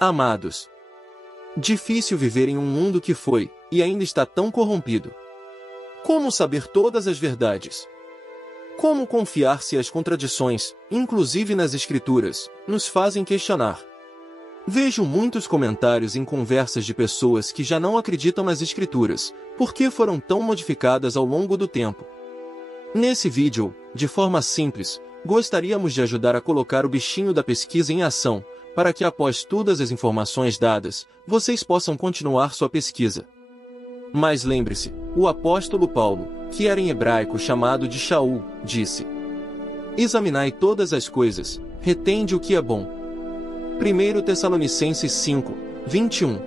Amados, difícil viver em um mundo que foi, e ainda está tão corrompido. Como saber todas as verdades? Como confiar se as contradições, inclusive nas Escrituras, nos fazem questionar? Vejo muitos comentários em conversas de pessoas que já não acreditam nas Escrituras, porque foram tão modificadas ao longo do tempo. Nesse vídeo, de forma simples, gostaríamos de ajudar a colocar o bichinho da pesquisa em ação, para que após todas as informações dadas, vocês possam continuar sua pesquisa. Mas lembre-se, o apóstolo Paulo, que era em hebraico chamado de Shaul, disse: examinai todas as coisas, retende o que é bom. 1 Tessalonicenses 5, 21.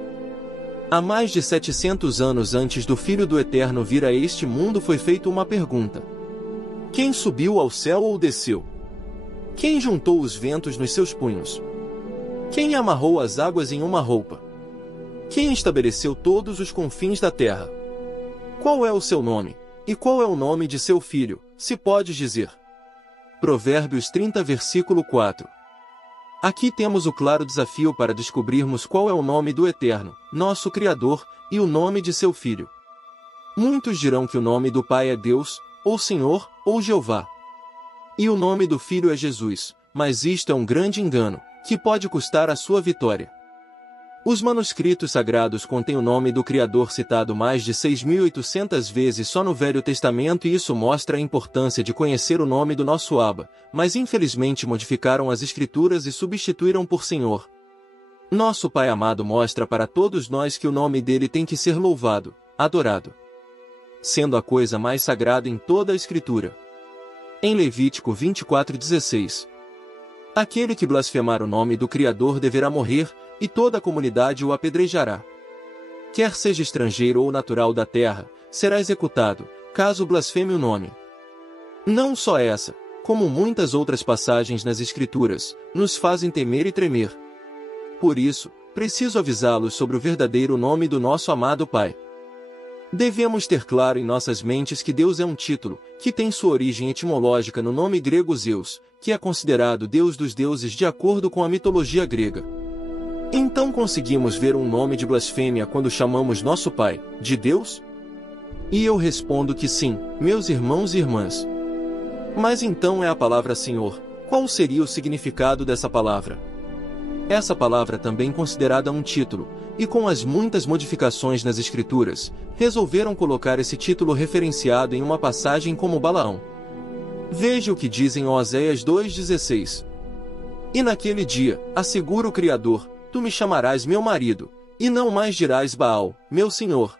Há mais de 700 anos antes do Filho do Eterno vir a este mundo foi feita uma pergunta: quem subiu ao céu ou desceu? Quem juntou os ventos nos seus punhos? Quem amarrou as águas em uma roupa? Quem estabeleceu todos os confins da terra? Qual é o seu nome? E qual é o nome de seu filho, se podes dizer? Provérbios 30, versículo 4. Aqui temos o claro desafio para descobrirmos qual é o nome do Eterno, nosso Criador, e o nome de seu Filho. Muitos dirão que o nome do Pai é Deus, ou Senhor, ou Jeová. E o nome do Filho é Jesus, mas isto é um grande engano, que pode custar a sua vitória. Os manuscritos sagrados contêm o nome do Criador citado mais de 6.800 vezes só no Velho Testamento, e isso mostra a importância de conhecer o nome do nosso Abba, mas infelizmente modificaram as Escrituras e substituíram por Senhor. Nosso Pai amado mostra para todos nós que o nome dele tem que ser louvado, adorado, sendo a coisa mais sagrada em toda a Escritura. Em Levítico 24:16, aquele que blasfemar o nome do Criador deverá morrer, e toda a comunidade o apedrejará. Quer seja estrangeiro ou natural da terra, será executado, caso blasfeme o nome. Não só essa, como muitas outras passagens nas Escrituras, nos fazem temer e tremer. Por isso, preciso avisá-los sobre o verdadeiro nome do nosso amado Pai. Devemos ter claro em nossas mentes que Deus é um título, que tem sua origem etimológica no nome grego Zeus, que é considerado Deus dos deuses de acordo com a mitologia grega. Então conseguimos ver um nome de blasfêmia quando chamamos nosso Pai de Deus? E eu respondo que sim, meus irmãos e irmãs. Mas então é a palavra Senhor. Qual seria o significado dessa palavra? Essa palavra também considerada um título, e com as muitas modificações nas Escrituras, resolveram colocar esse título referenciado em uma passagem como Balaão. Veja o que diz em Oséias 2,16. E naquele dia, assegura o Criador, tu me chamarás meu marido, e não mais dirás Baal, meu senhor.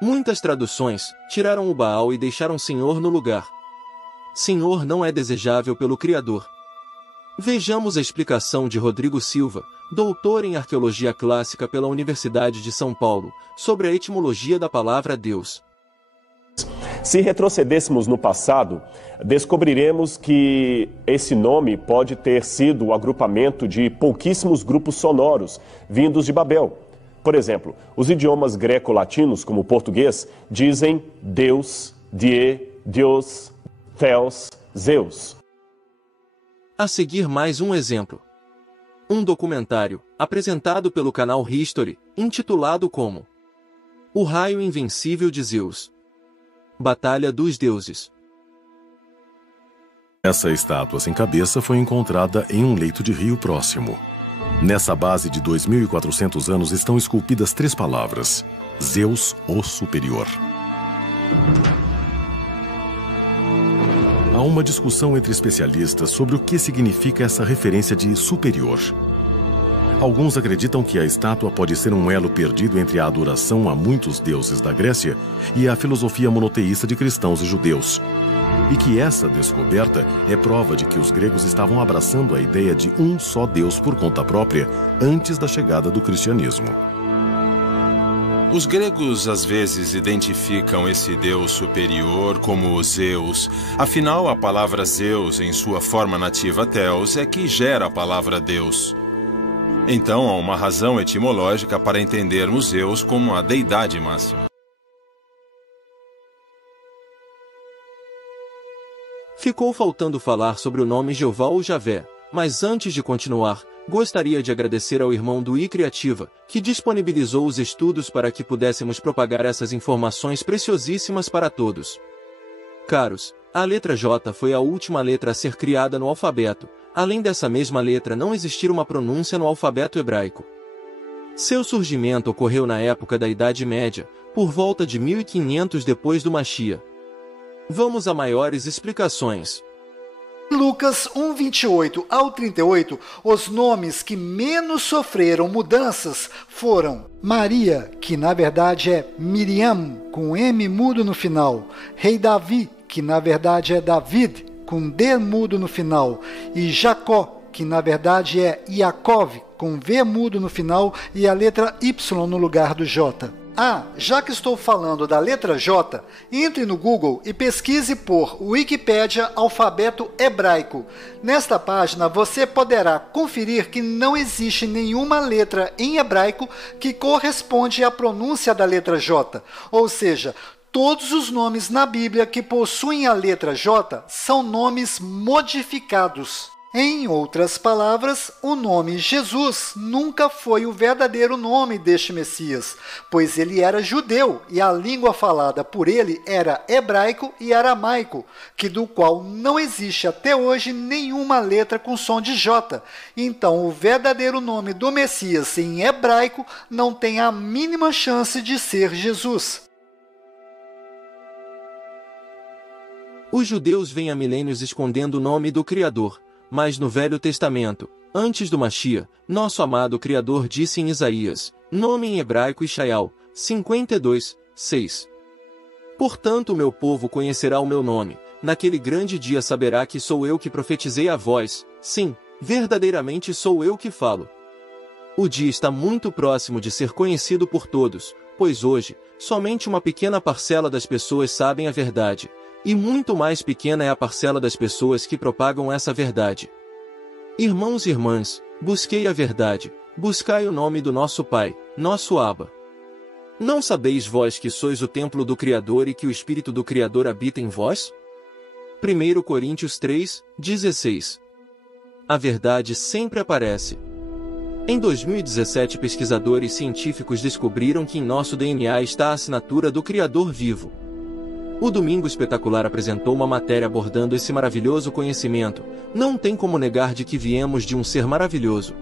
Muitas traduções tiraram o Baal e deixaram Senhor no lugar. Senhor não é desejável pelo Criador. Vejamos a explicação de Rodrigo Silva, doutor em Arqueologia Clássica pela Universidade de São Paulo, sobre a etimologia da palavra Deus. Se retrocedêssemos no passado, descobriremos que esse nome pode ter sido o agrupamento de pouquíssimos grupos sonoros vindos de Babel. Por exemplo, os idiomas greco-latinos, como o português, dizem Deus, Die, Deus, Theos, Zeus. A seguir mais um exemplo. Um documentário, apresentado pelo canal History, intitulado como O Raio Invencível de Zeus. Batalha dos Deuses. Essa estátua sem cabeça foi encontrada em um leito de rio próximo. Nessa base de 2.400 anos estão esculpidas 3 palavras: Zeus, o Superior. Há uma discussão entre especialistas sobre o que significa essa referência de superior. Alguns acreditam que a estátua pode ser um elo perdido entre a adoração a muitos deuses da Grécia e a filosofia monoteísta de cristãos e judeus. E que essa descoberta é prova de que os gregos estavam abraçando a ideia de um só Deus por conta própria antes da chegada do cristianismo. Os gregos às vezes identificam esse Deus superior como Zeus. Afinal, a palavra Zeus, em sua forma nativa Theos, é que gera a palavra Deus. Então, há uma razão etimológica para entendermos Zeus como a deidade máxima. Ficou faltando falar sobre o nome Jeová ou Javé, mas antes de continuar, Gostaria de agradecer ao irmão do iCriativa, que disponibilizou os estudos para que pudéssemos propagar essas informações preciosíssimas para todos. Caros, a letra J foi a última letra a ser criada no alfabeto, além dessa mesma letra não existir uma pronúncia no alfabeto hebraico. Seu surgimento ocorreu na época da Idade Média, por volta de 1500 depois do Machia. Vamos a maiores explicações. Lucas 1:28 ao 38, os nomes que menos sofreram mudanças foram Maria, que na verdade é Miriam, com M mudo no final, Rei Davi, que na verdade é David, com D mudo no final, e Jacó, que na verdade é Yaakov, com V mudo no final e a letra Y no lugar do J. Já que estou falando da letra J, entre no Google e pesquise por Wikipédia alfabeto hebraico. Nesta página você poderá conferir que não existe nenhuma letra em hebraico que corresponde à pronúncia da letra J, ou seja, todos os nomes na Bíblia que possuem a letra J são nomes modificados. Em outras palavras, o nome Jesus nunca foi o verdadeiro nome deste Messias, pois ele era judeu e a língua falada por ele era hebraico e aramaico, que do qual não existe até hoje nenhuma letra com som de J. Então, o verdadeiro nome do Messias em hebraico não tem a mínima chance de ser Jesus. Os judeus vêm há milênios escondendo o nome do Criador. Mas no Velho Testamento, antes do Machia, nosso amado Criador disse em Isaías, nome em hebraico Ishaial, 52:6. Portanto o meu povo conhecerá o meu nome, naquele grande dia saberá que sou eu que profetizei a vós, sim, verdadeiramente sou eu que falo. O dia está muito próximo de ser conhecido por todos, pois hoje, somente uma pequena parcela das pessoas sabem a verdade. E muito mais pequena é a parcela das pessoas que propagam essa verdade. Irmãos e irmãs, busquei a verdade, buscai o nome do nosso Pai, nosso Abba. Não sabeis vós que sois o templo do Criador e que o Espírito do Criador habita em vós? 1 Coríntios 3:16. A verdade sempre aparece. Em 2017, pesquisadores científicos descobriram que em nosso DNA está a assinatura do Criador vivo. O Domingo Espetacular apresentou uma matéria abordando esse maravilhoso conhecimento. Não tem como negar de que viemos de um ser maravilhoso.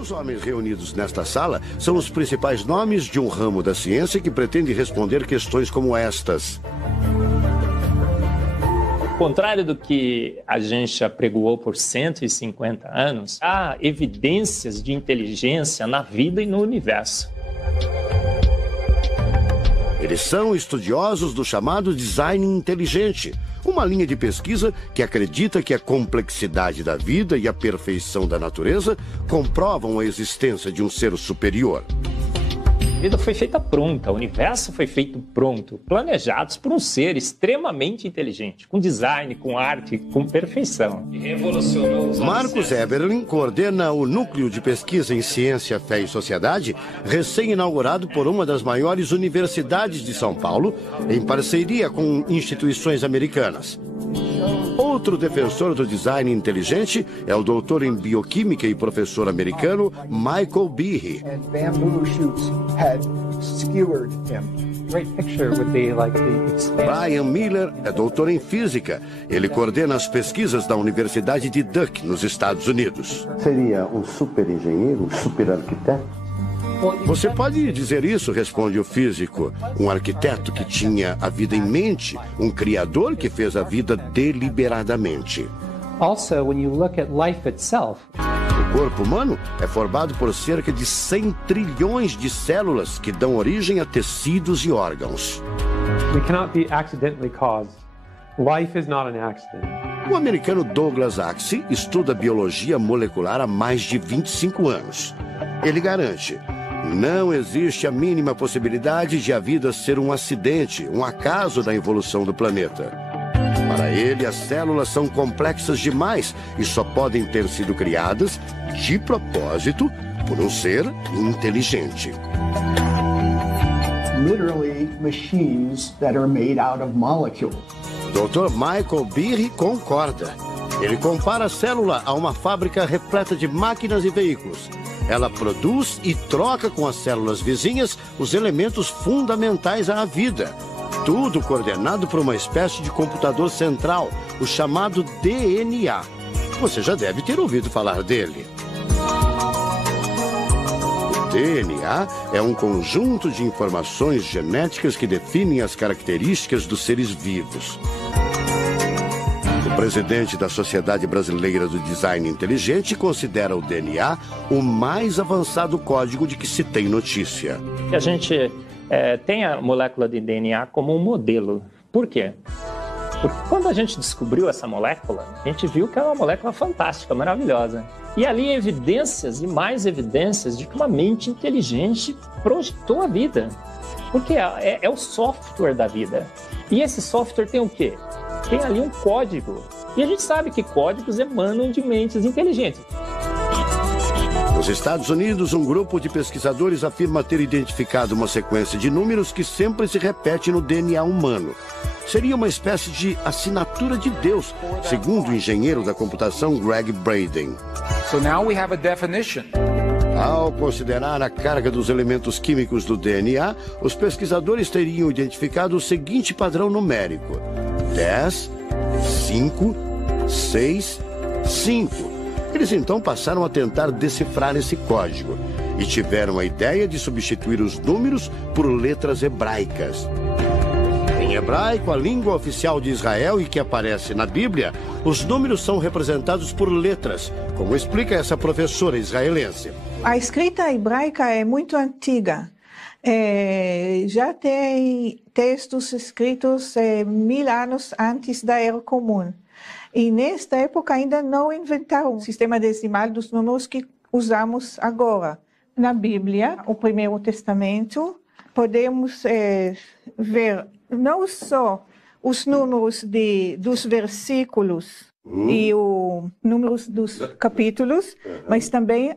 Os homens reunidos nesta sala são os principais nomes de um ramo da ciência que pretende responder questões como estas. Ao contrário do que a gente apregoou por 150 anos, há evidências de inteligência na vida e no universo. Eles são estudiosos do chamado design inteligente, uma linha de pesquisa que acredita que a complexidade da vida e a perfeição da natureza comprovam a existência de um ser superior. A vida foi feita pronta, o universo foi feito pronto, planejados por um ser extremamente inteligente, com design, com arte, com perfeição. E revolucionou os Marcos Eberlin coordena o Núcleo de Pesquisa em Ciência, Fé e Sociedade, recém-inaugurado por uma das maiores universidades de São Paulo, em parceria com instituições americanas. Outro defensor do design inteligente é o doutor em bioquímica e professor americano Michael Behe. Brian Miller é doutor em física. Ele coordena as pesquisas da Universidade de Duke, nos Estados Unidos. Seria um super engenheiro, um super arquiteto? Você pode dizer isso, responde o físico. Um arquiteto que tinha a vida em mente, um criador que fez a vida deliberadamente. Also, when you look at life itself, o corpo humano é formado por cerca de 100 trilhões de células que dão origem a tecidos e órgãos. We cannot be accidentally caused. Life is not an accident. O americano Douglas Axie estuda biologia molecular há mais de 25 anos. Ele garante: não existe a mínima possibilidade de a vida ser um acidente, um acaso da evolução do planeta. Para ele, as células são complexas demais e só podem ter sido criadas, de propósito, por um ser inteligente. literally machines that are made out of molecules. Dr. Michael Behe concorda. Ele compara a célula a uma fábrica repleta de máquinas e veículos. Ela produz e troca com as células vizinhas os elementos fundamentais à vida. Tudo coordenado por uma espécie de computador central, o chamado DNA. Você já deve ter ouvido falar dele. O DNA é um conjunto de informações genéticas que definem as características dos seres vivos. O presidente da Sociedade Brasileira do Design Inteligente considera o DNA o mais avançado código de que se tem notícia. A gente tem a molécula de DNA como um modelo. Por quê? Porque quando a gente descobriu essa molécula, a gente viu que é uma molécula fantástica, maravilhosa. E ali evidências e mais evidências de que uma mente inteligente projetou a vida. Porque é o software da vida. E esse software tem o quê? Tem ali um código. E a gente sabe que códigos emanam de mentes inteligentes. Nos Estados Unidos, um grupo de pesquisadores afirma ter identificado uma sequência de números que sempre se repete no DNA humano. Seria uma espécie de assinatura de Deus, segundo o engenheiro da computação Greg Braden. So now we have a definition. Ao considerar a carga dos elementos químicos do DNA, os pesquisadores teriam identificado o seguinte padrão numérico: 10, 5, 6, 5. Eles então passaram a tentar decifrar esse código e tiveram a ideia de substituir os números por letras hebraicas. Em hebraico, a língua oficial de Israel e que aparece na Bíblia, os números são representados por letras, como explica essa professora israelense. A escrita hebraica é muito antiga. Já tem textos escritos 1000 anos antes da Era Comum. E nesta época ainda não inventaram o sistema decimal dos números que usamos agora. Na Bíblia, o Primeiro Testamento, podemos ver não só os números dos versículos e os números dos capítulos, mas também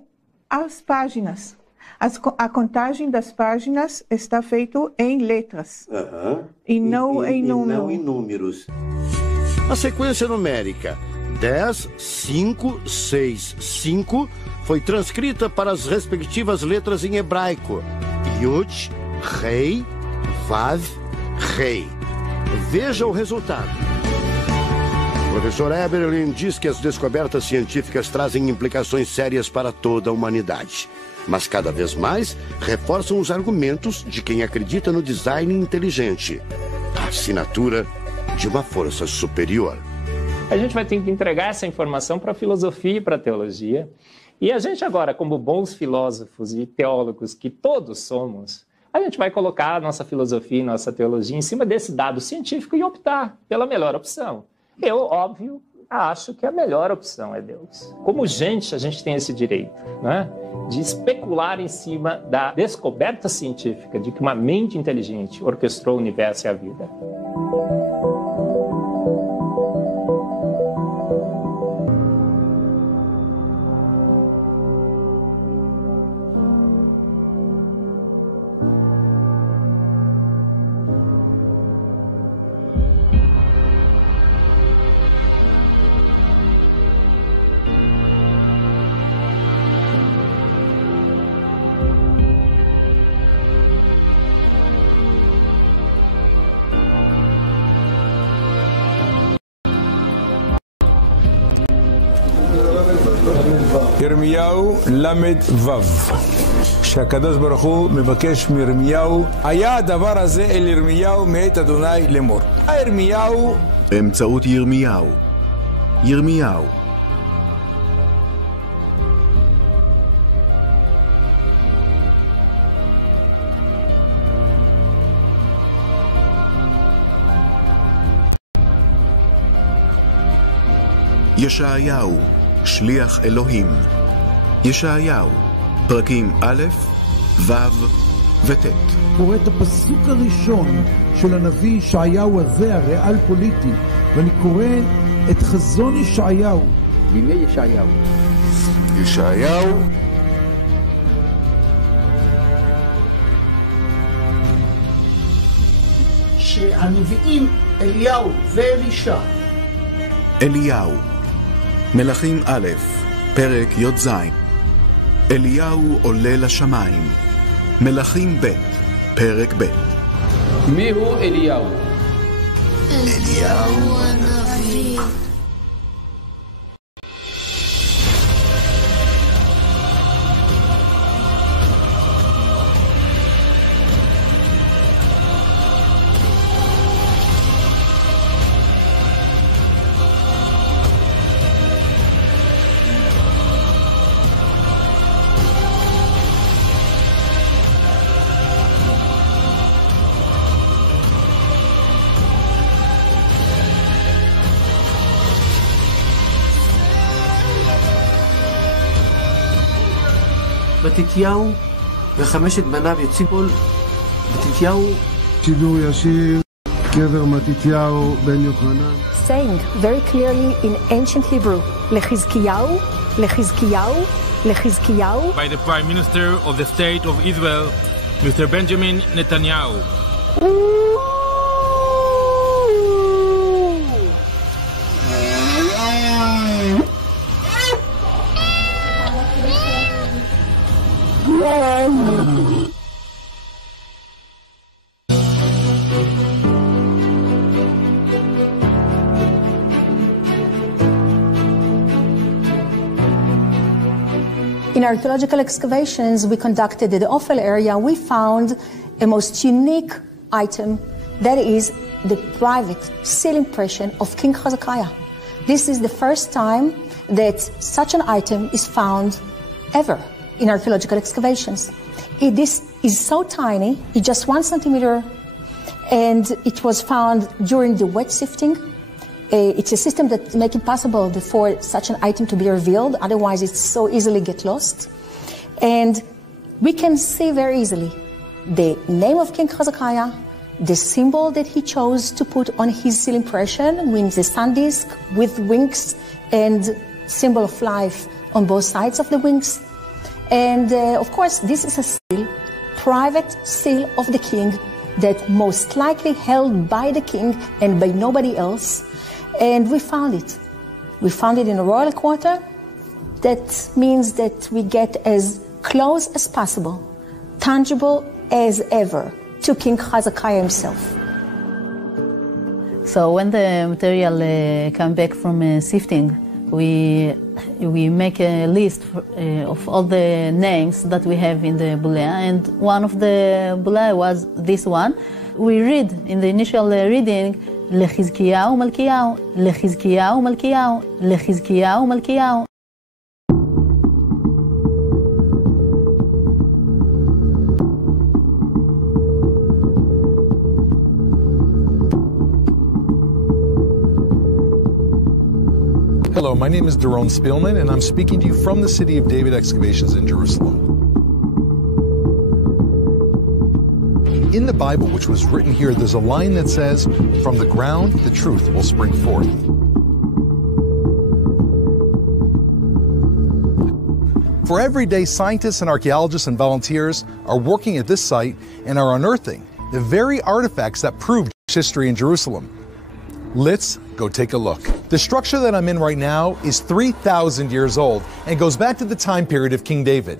as páginas. A contagem das páginas está feita em letras e não em números. A sequência numérica 10, 5, 6, 5 foi transcrita para as respectivas letras em hebraico: Yud, Rei, Vav, Rei. Veja o resultado. O professor Eberlin diz que as descobertas científicas trazem implicações sérias para toda a humanidade, mas cada vez mais reforçam os argumentos de quem acredita no design inteligente, a assinatura de uma força superior. A gente vai ter que entregar essa informação para a filosofia e para a teologia. E a gente agora, como bons filósofos e teólogos que todos somos, a gente vai colocar a nossa filosofia e nossa teologia em cima desse dado científico e optar pela melhor opção. Eu, óbvio, acho que a melhor opção é Deus. Como gente, a gente tem esse direito, né, de especular em cima da descoberta científica de que uma mente inteligente orquestrou o universo e a vida. ירמיהו למד וו, שהקדוש ברוך הוא מבקש מירמיהו, היה הדבר הזה אל ירמיהו מאת אדוני לאמור. ירמיהו באמצעות ירמיהו. ירמיהו. ישעיהו, שליח אלוהים. ישעיהו, פרקים א', ו' וט'. קורא את הפסוק הראשון של הנביא ישעיהו הזה, הריאל פוליטי, ואני קורא את חזון ישעיהו. בימי ישעיהו. שהנביאים אליהו ואלישע. אליהו, מלכים א', פרק י"ז. אליהו עולה לשמיים. מלכים ב', פרק ב'. מיהו אליהו? אליהו הנביא. מתתיהו וחמשת בניו יציבול. מתתיהו שידור ישיר, קבר מתתיהו בן יוחנן. Saying very clearly in ancient Hebrew, לחזקיהו, לחזקיהו, לחזקיהו. By the Prime Minister of the State of Israel, Mr. Benjamin Netanyahu. In archaeological excavations we conducted in the Ophel area, we found a most unique item, that is the private seal impression of King Hezekiah. This is the first time that such an item is found ever in archaeological excavations. This is so tiny, it's just 1 centimeter, and it was found during the wet sifting. It's a system that makes it possible for such an item to be revealed, otherwise it's so easily get lost. And we can see very easily the name of King Hezekiah, the symbol that he chose to put on his seal impression, with the sun disk with wings and symbol of life on both sides of the wings. And of course, this is a seal, private seal of the king, that most likely held by the king and by nobody else. And we found it. We found it in a royal quarter. That means that we get as close as possible, tangible as ever, to King Hezekiah himself. So when the material come back from sifting, we make a list of all the names that we have in the bulea, and one of the bulea was this one. We read in the initial reading, לחזקיהו מלכיהו, לחזקיהו מלכיהו, לחזקיהו מלכיהו. Hello, my name is Doron Spielman, and I'm speaking to you from the City of David Excavations in Jerusalem. In the Bible, which was written here, there's a line that says, "From the ground, the truth will spring forth." For every day, scientists and archaeologists and volunteers are working at this site and are unearthing the very artifacts that prove history in Jerusalem. Let's go take a look. The structure that I'm in right now is 3,000 years old and goes back to the time period of King David.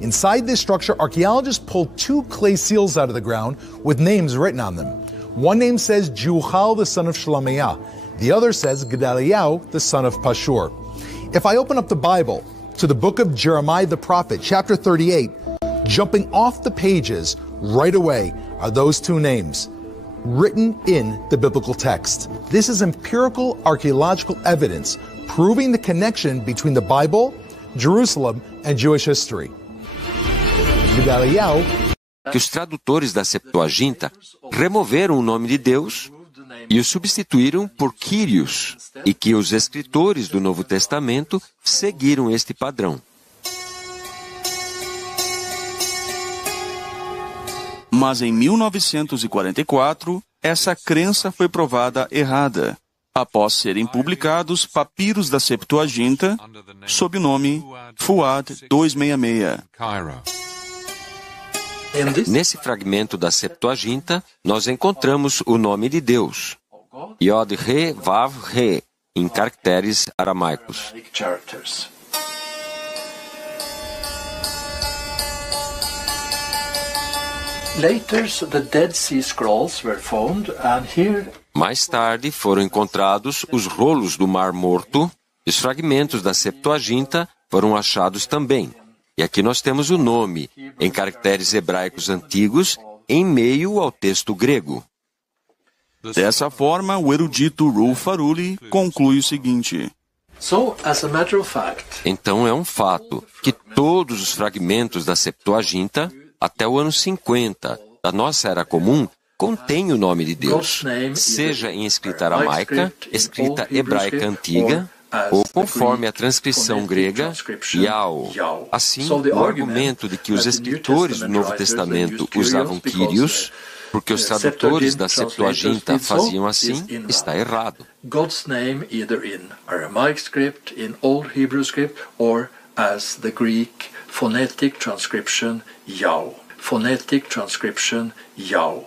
Inside this structure, archaeologists pulled 2 clay seals out of the ground with names written on them. One name says Juhal, the son of Shalomiyah. The other says Gedaliah, the son of Pashur. If I open up the Bible to the book of Jeremiah the prophet, chapter 38, jumping off the pages right away are those 2 names, written in the biblical text. This is empirical archaeological evidence proving the connection between the Bible, Jerusalem, and Jewish history. Que os tradutores da Septuaginta removeram o nome de Deus e o substituíram por Kyrios, e que os escritores do Novo Testamento seguiram este padrão. Mas em 1944, essa crença foi provada errada, após serem publicados papiros da Septuaginta sob o nome Fuad 266. Nesse fragmento da Septuaginta, nós encontramos o nome de Deus, Yod-He-Vav-He, em caracteres aramaicos. Mais tarde foram encontrados os rolos do Mar Morto, e os fragmentos da Septuaginta foram achados também. E aqui nós temos o nome, em caracteres hebraicos antigos, em meio ao texto grego. Dessa forma, o erudito Rolf Aruli conclui o seguinte: Então é um fato que todos os fragmentos da Septuaginta, até o ano 50 da nossa Era Comum, contêm o nome de Deus, seja em escrita aramaica, escrita hebraica antiga, ou conforme a transcrição grega, Yao. Assim, o argumento de que os escritores do Novo Testamento usavam Kyrios, porque os tradutores da Septuaginta faziam assim, está errado. God's name either in Aramaic script, in Old Hebrew script, or as the Greek phonetic transcription Yao. Phonetic transcription Yao.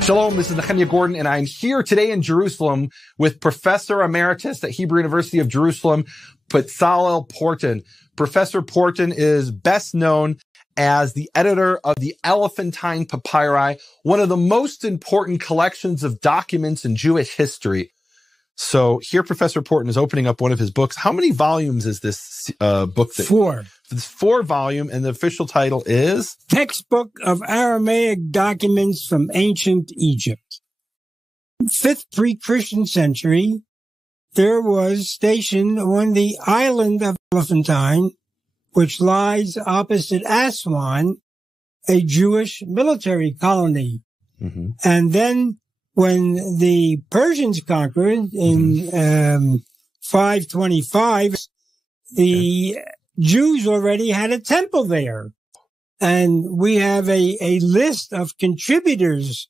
Shalom, this is Nehemiah Gordon, and I'm here today in Jerusalem with Professor Emeritus at Hebrew University of Jerusalem, Bezalel Porton. Professor Porton is best known as the editor of the Elephantine Papyri, one of the most important collections of documents in Jewish history. So here Professor Porton is opening up one of his books. How many volumes is this book? 4. It's 4 volume, and the official title is? Textbook of Aramaic Documents from Ancient Egypt. 5th pre-Christian century, there was stationed on the island of Elephantine, which lies opposite Aswan, a Jewish military colony. Mm-hmm. And then when the Persians conquered in 525, the Jews already had a temple there. And we have a list of contributors.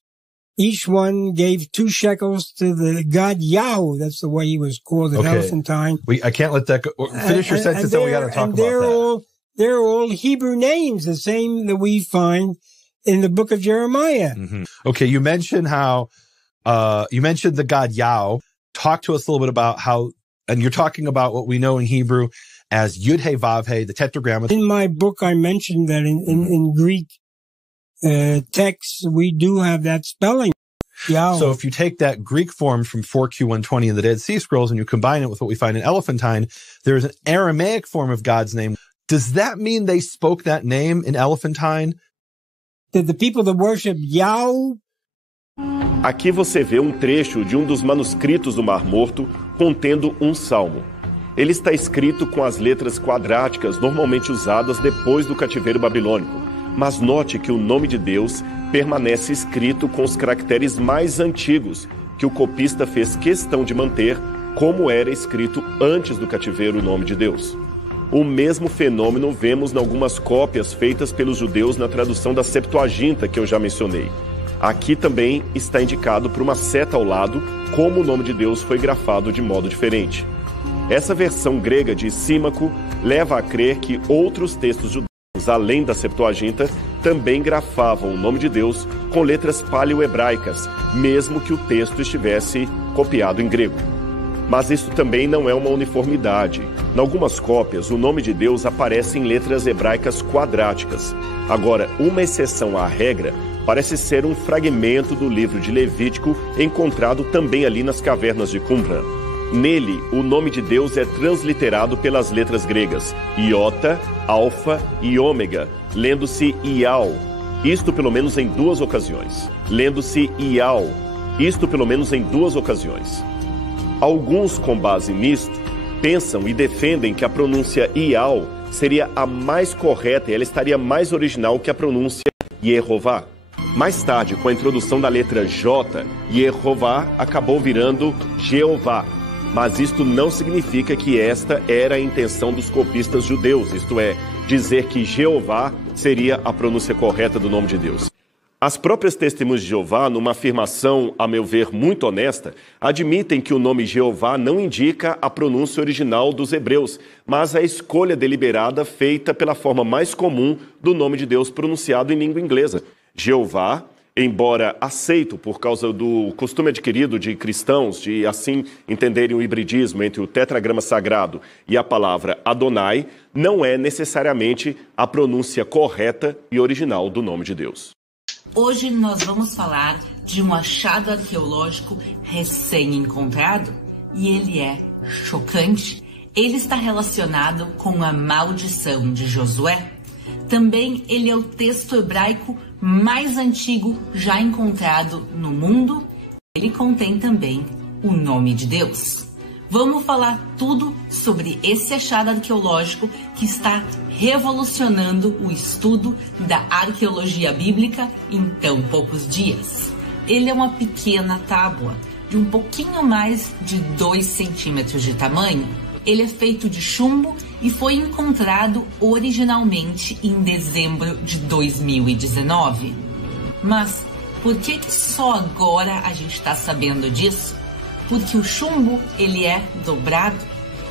Each one gave 2 shekels to the god Yahweh. That's the way he was called at Elephantine. I can't let that go. Finish your sentence, then we got to talk about that. They're all Hebrew names, the same that we find in the book of Jeremiah. Mm-hmm. Okay, you mentioned how, you mentioned the god Yahweh. Talk to us a little bit about how, and you're talking about what we know in Hebrew as Yud-He-Vav-He, the tetragrammaton. In my book, I mentioned that in Greek texts, we do have that spelling. Yahweh. So if you take that Greek form from 4Q120 in the Dead Sea Scrolls and you combine it with what we find in Elephantine, there's an Aramaic form of God's name. Does that mean they spoke that name in Elephantine? Did the people that worship Yahweh? Aqui você vê um trecho de um dos manuscritos do Mar Morto contendo um salmo. Ele está escrito com as letras quadráticas normalmente usadas depois do cativeiro babilônico, mas note que o nome de Deus permanece escrito com os caracteres mais antigos, que o copista fez questão de manter como era escrito antes do cativeiro o nome de Deus. O mesmo fenômeno vemos em algumas cópias feitas pelos judeus na tradução da Septuaginta que eu já mencionei. Aqui também está indicado por uma seta ao lado como o nome de Deus foi grafado de modo diferente. Essa versão grega de Símaco leva a crer que outros textos judaicos, além da Septuaginta, também grafavam o nome de Deus com letras paleo-hebraicas, mesmo que o texto estivesse copiado em grego. Mas isso também não é uma uniformidade. Em algumas cópias, o nome de Deus aparece em letras hebraicas quadráticas. Agora, uma exceção à regra parece ser um fragmento do livro de Levítico encontrado também ali nas cavernas de Qumran. Nele, o nome de Deus é transliterado pelas letras gregas Iota, Alfa e Ômega, lendo-se Iau, isto pelo menos em 2 ocasiões. Lendo-se Iau, isto pelo menos em 2 ocasiões. Alguns, com base nisto, pensam e defendem que a pronúncia Iau seria a mais correta e ela estaria mais original que a pronúncia Yehová. Mais tarde, com a introdução da letra J, Yehová acabou virando Jeová. Mas isto não significa que esta era a intenção dos copistas judeus, isto é, dizer que Jeová seria a pronúncia correta do nome de Deus. As próprias testemunhas de Jeová, numa afirmação, a meu ver, muito honesta, admitem que o nome Jeová não indica a pronúncia original dos hebreus, mas a escolha deliberada feita pela forma mais comum do nome de Deus pronunciado em língua inglesa. Jeová, embora aceito por causa do costume adquirido de cristãos de assim entenderem o hibridismo entre o tetragrama sagrado e a palavra Adonai, não é necessariamente a pronúncia correta e original do nome de Deus. Hoje nós vamos falar de um achado arqueológico recém-encontrado e ele é chocante. Ele está relacionado com a maldição de Josué. Também ele é o texto hebraico mais antigo já encontrado no mundo. Ele contém também o nome de Deus. Vamos falar tudo sobre esse achado arqueológico que está revolucionando o estudo da arqueologia bíblica em tão poucos dias. Ele é uma pequena tábua de um pouquinho mais de 2 centímetros de tamanho. Ele é feito de chumbo e foi encontrado originalmente em dezembro de 2019. Mas por que só agora a gente está sabendo disso? Porque o chumbo, ele é dobrado.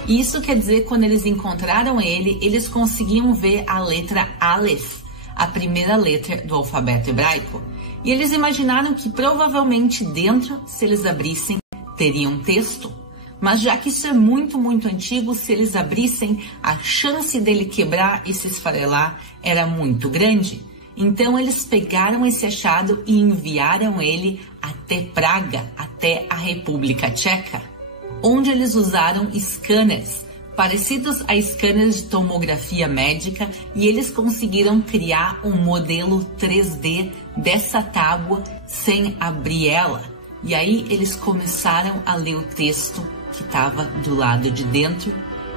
E isso quer dizer que quando eles encontraram ele, eles conseguiam ver a letra Aleph, a primeira letra do alfabeto hebraico. E eles imaginaram que provavelmente dentro, se eles abrissem, teria um texto. Mas já que isso é muito, muito antigo, se eles abrissem, a chance dele quebrar e se esfarelar era muito grande. Então eles pegaram esse achado e enviaram ele até Praga, até a República Tcheca, onde eles usaram scanners, parecidos a scanners de tomografia médica, e eles conseguiram criar um modelo 3D dessa tábua sem abrir ela. E aí eles começaram a ler o texto que estava do lado de dentro,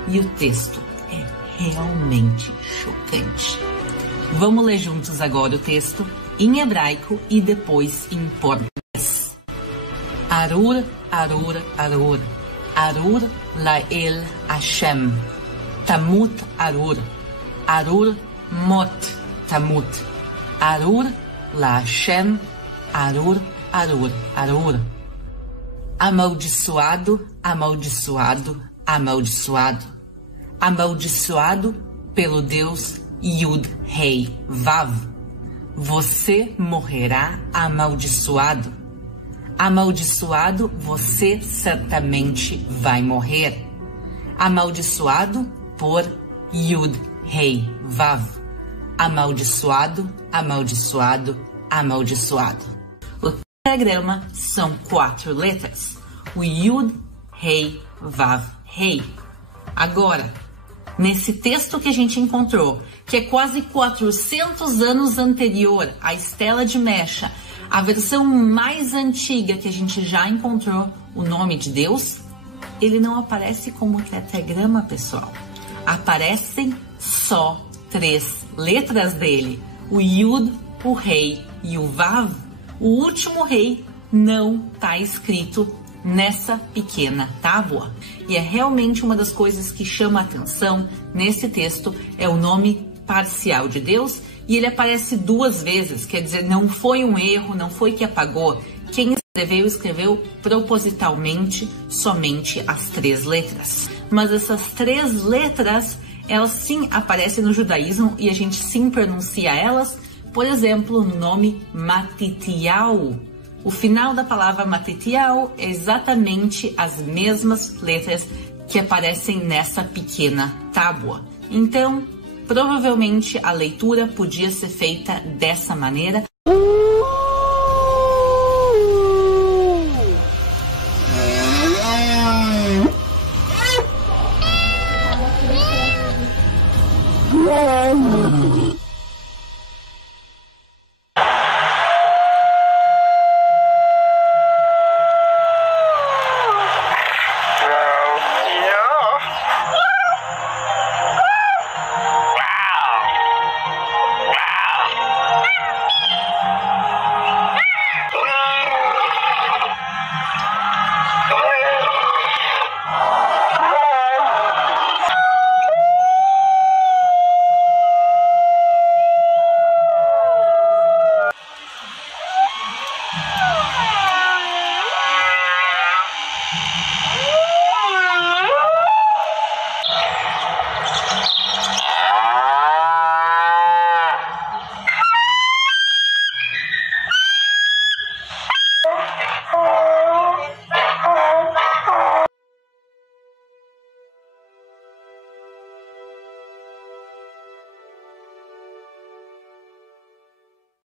e o texto é realmente chocante. Vamos ler juntos agora o texto em hebraico e depois em português. Arur, Arur, Arur, Arur Lael Hashem, Tamut Arur, Arur Mot Tamut, Arur La Hashem, Arur, Arur, Arur. Amaldiçoado, amaldiçoado, amaldiçoado. Amaldiçoado pelo Deus Yud Rei Vav. Você morrerá amaldiçoado. Amaldiçoado, você certamente vai morrer. Amaldiçoado por Yud Rei Vav. Amaldiçoado, amaldiçoado, amaldiçoado. O tetragrama são 4 letras. O Yud, Rei, Vav, Rei. Agora, nesse texto que a gente encontrou, que é quase 400 anos anterior à Estela de Mecha, a versão mais antiga que a gente já encontrou, o nome de Deus, ele não aparece como tetragrama, pessoal. Aparecem só 3 letras dele. O Yud, o Rei e o Vav. O último rei não está escrito nessa pequena tábua. E é realmente uma das coisas que chama a atenção nesse texto, é o nome parcial de Deus, e ele aparece 2 vezes, quer dizer, não foi um erro, não foi que apagou. Quem escreveu propositalmente somente as 3 letras. Mas essas 3 letras, elas sim aparecem no judaísmo e a gente sim pronuncia elas. Por exemplo, o nome Matitiau. O final da palavra Matitiau é exatamente as mesmas letras que aparecem nessa pequena tábua. Então, provavelmente a leitura podia ser feita dessa maneira.